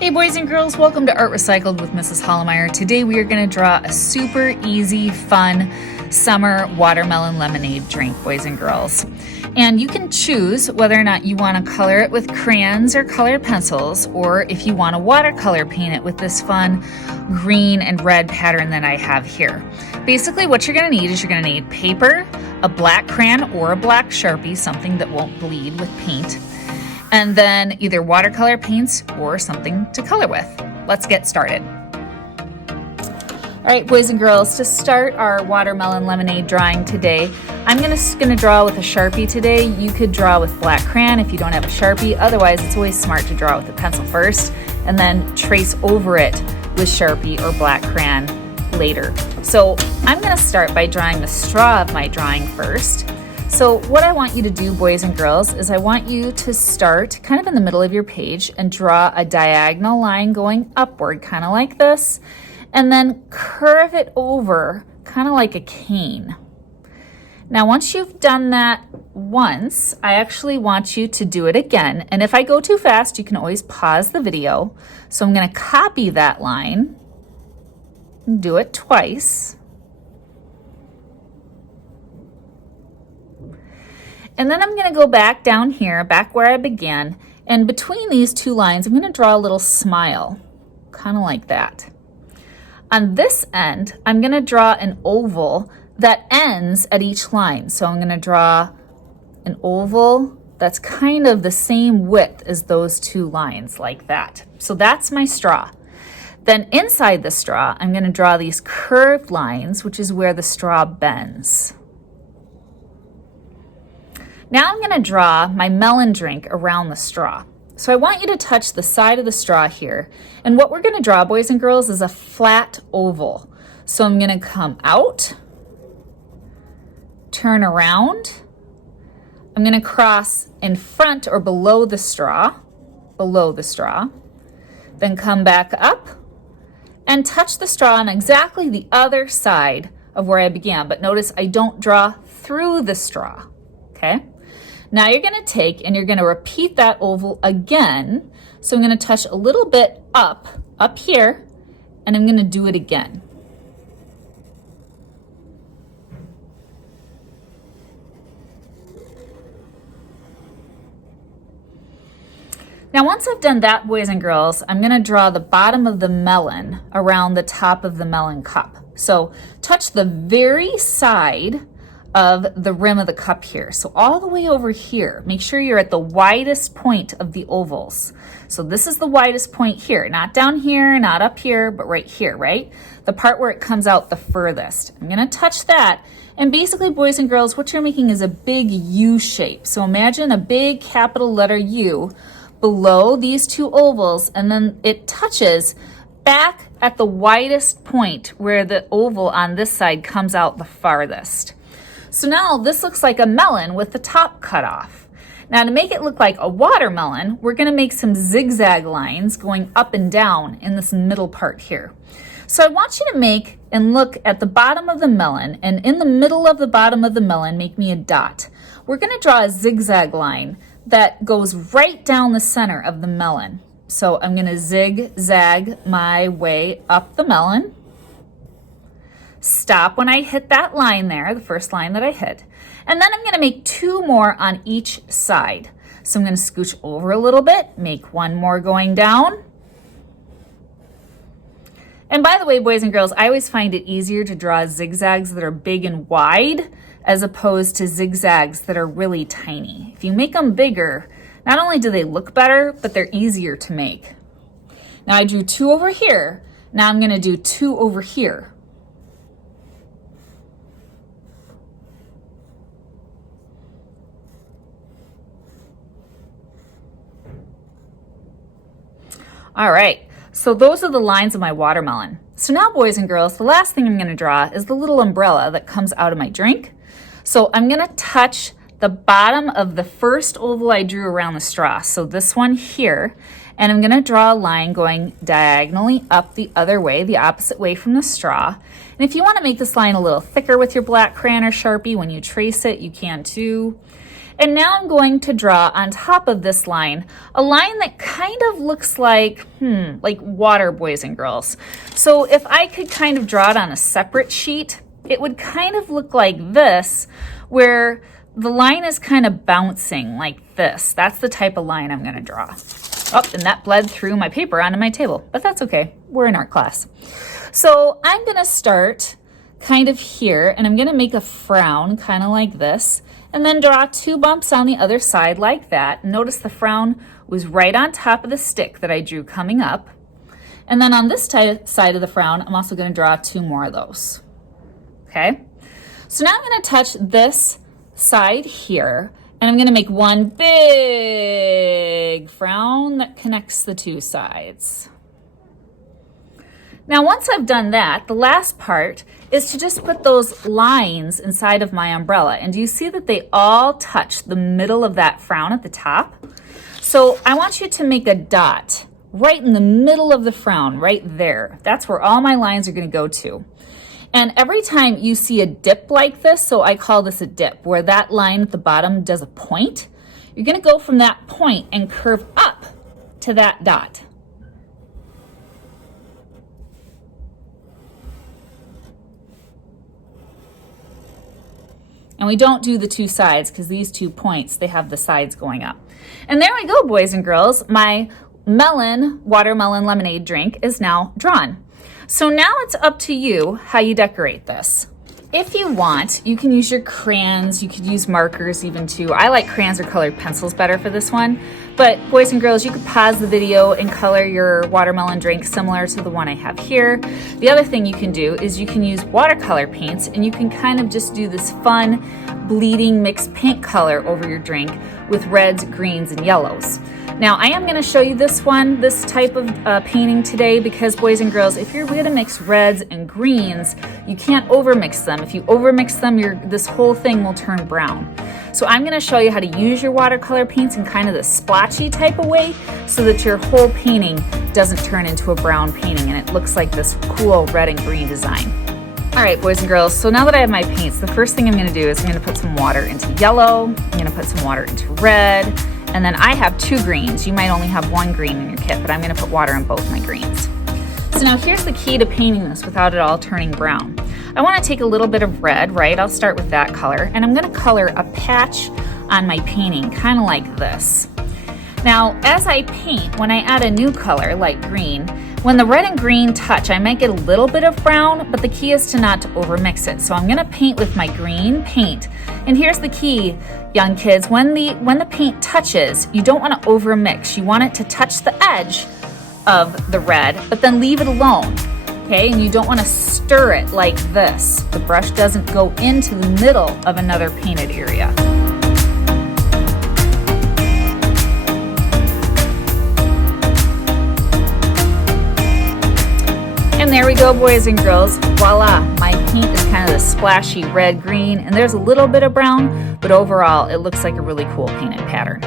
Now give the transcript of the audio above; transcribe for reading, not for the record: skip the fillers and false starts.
Hey boys and girls, welcome to Art Recycled with Mrs. Hollemeyer. Today we are going to draw a super easy, fun summer watermelon lemonade drink, boys and girls. And you can choose whether or not you want to color it with crayons or colored pencils, or if you want to watercolor paint it with this fun green and red pattern that I have here. Basically what you're going to need is you're going to need paper, a black crayon or a black Sharpie, something that won't bleed with paint, and then either watercolor paints or something to color with. Let's get started. All right, boys and girls, to start our watermelon lemonade drawing today, I'm gonna draw with a Sharpie today. You could draw with black crayon if you don't have a Sharpie. Otherwise, it's always smart to draw with a pencil first and then trace over it with Sharpie or black crayon later. So I'm gonna start by drawing the straw of my drawing first. So what I want you to do, boys and girls, is I want you to start kind of in the middle of your page and draw a diagonal line going upward, kind of like this, and then curve it over, kind of like a cane. Now, once you've done that once, I actually want you to do it again. And if I go too fast, you can always pause the video. So I'm going to copy that line and do it twice. And then I'm going to go back down here, back where I began, and between these two lines, I'm going to draw a little smile, kind of like that. On this end, I'm going to draw an oval that ends at each line. So I'm going to draw an oval that's kind of the same width as those two lines, like that. So that's my straw. Then inside the straw, I'm going to draw these curved lines, which is where the straw bends. Now I'm going to draw my melon drink around the straw. So I want you to touch the side of the straw here. And what we're going to draw, boys and girls, is a flat oval. So I'm going to come out, turn around. I'm going to cross in front or below the straw, then come back up and touch the straw on exactly the other side of where I began. But notice I don't draw through the straw, okay? Now you're going to take and you're going to repeat that oval again. So I'm going to touch a little bit up here, and I'm going to do it again. Now once I've done that, boys and girls, I'm going to draw the bottom of the melon around the top of the melon cup. So touch the very side of the rim of the cup here. So all the way over here, make sure you're at the widest point of the ovals. So this is the widest point here, not down here, not up here, but right here, right? The part where it comes out the furthest. I'm gonna touch that. And basically, boys and girls, what you're making is a big U shape. So imagine a big capital letter U below these two ovals, and then it touches back at the widest point where the oval on this side comes out the farthest. So now this looks like a melon with the top cut off. Now to make it look like a watermelon, we're going to make some zigzag lines going up and down in this middle part here. So I want you to make and look at the bottom of the melon, and in the middle of the bottom of the melon, make me a dot. We're going to draw a zigzag line that goes right down the center of the melon. So I'm going to zigzag my way up the melon. Stop when I hit that line there, the first line that I hit. And then I'm going to make two more on each side. So I'm going to scooch over a little bit, make one more going down. And by the way, boys and girls, I always find it easier to draw zigzags that are big and wide as opposed to zigzags that are really tiny. If you make them bigger, not only do they look better, but they're easier to make. Now I drew two over here. Now I'm going to do two over here. All right, so those are the lines of my watermelon. So now, boys and girls, the last thing I'm going to draw is the little umbrella that comes out of my drink. So I'm going to touch the bottom of the first oval I drew around the straw, so this one here, and I'm going to draw a line going diagonally up the other way, the opposite way from the straw. And if you want to make this line a little thicker with your black crayon or Sharpie, when you trace it, you can too. And now I'm going to draw on top of this line, a line that kind of looks like water, boys and girls. So if I could kind of draw it on a separate sheet, it would kind of look like this, where the line is kind of bouncing like this. That's the type of line I'm gonna draw. Oh, and that bled through my paper onto my table, but that's okay. We're in art class. So I'm gonna start kind of here, and I'm gonna make a frown kind of like this, and then draw 2 bumps on the other side like that. Notice the frown was right on top of the stick that I drew coming up. And then on this side of the frown, I'm also gonna draw 2 more of those. Okay? So now I'm gonna touch this side here, and I'm gonna make one big frown that connects the 2 sides. Now, once I've done that, the last part is to just put those lines inside of my umbrella. And do you see that they all touch the middle of that frown at the top? So I want you to make a dot right in the middle of the frown, right there. That's where all my lines are going to go to. And every time you see a dip like this, so I call this a dip, where that line at the bottom does a point, you're going to go from that point and curve up to that dot. And we don't do the 2 sides because these 2 points, they have the sides going up. And there we go, boys and girls. My watermelon lemonade drink is now drawn. So now it's up to you how you decorate this. If you want, you can use your crayons, you could use markers even too. I like crayons or colored pencils better for this one. But boys and girls, you could pause the video and color your watermelon drink similar to the one I have here. The other thing you can do is you can use watercolor paints, and you can kind of just do this fun bleeding mixed paint color over your drink with reds, greens, and yellows. Now, I am going to show you this type of painting today, because boys and girls, if you're going to mix reds and greens, you can't overmix them. If you overmix them, this whole thing will turn brown. So I'm going to show you how to use your watercolor paints in kind of the splotchy type of way, so that your whole painting doesn't turn into a brown painting and it looks like this cool red and green design. All right, boys and girls, so now that I have my paints, the first thing I'm going to do is I'm going to put some water into yellow, I'm going to put some water into red, and then I have 2 greens. You might only have 1 green in your kit, but I'm going to put water in both my greens. So now here's the key to painting this without it all turning brown. I want to take a little bit of red, right? I'll start with that color, and I'm going to color a patch on my painting, kind of like this. Now, as I paint, when I add a new color, like green, when the red and green touch, I might get a little bit of brown, but the key is to not to overmix it. So I'm gonna paint with my green paint. And here's the key, young kids, when the paint touches, you don't wanna overmix. You want it to touch the edge of the red, but then leave it alone, okay? And you don't wanna stir it like this. The brush doesn't go into the middle of another painted area. And there we go, boys and girls. Voila, my paint is kind of the splashy red-green, and there's a little bit of brown, but overall it looks like a really cool painted pattern.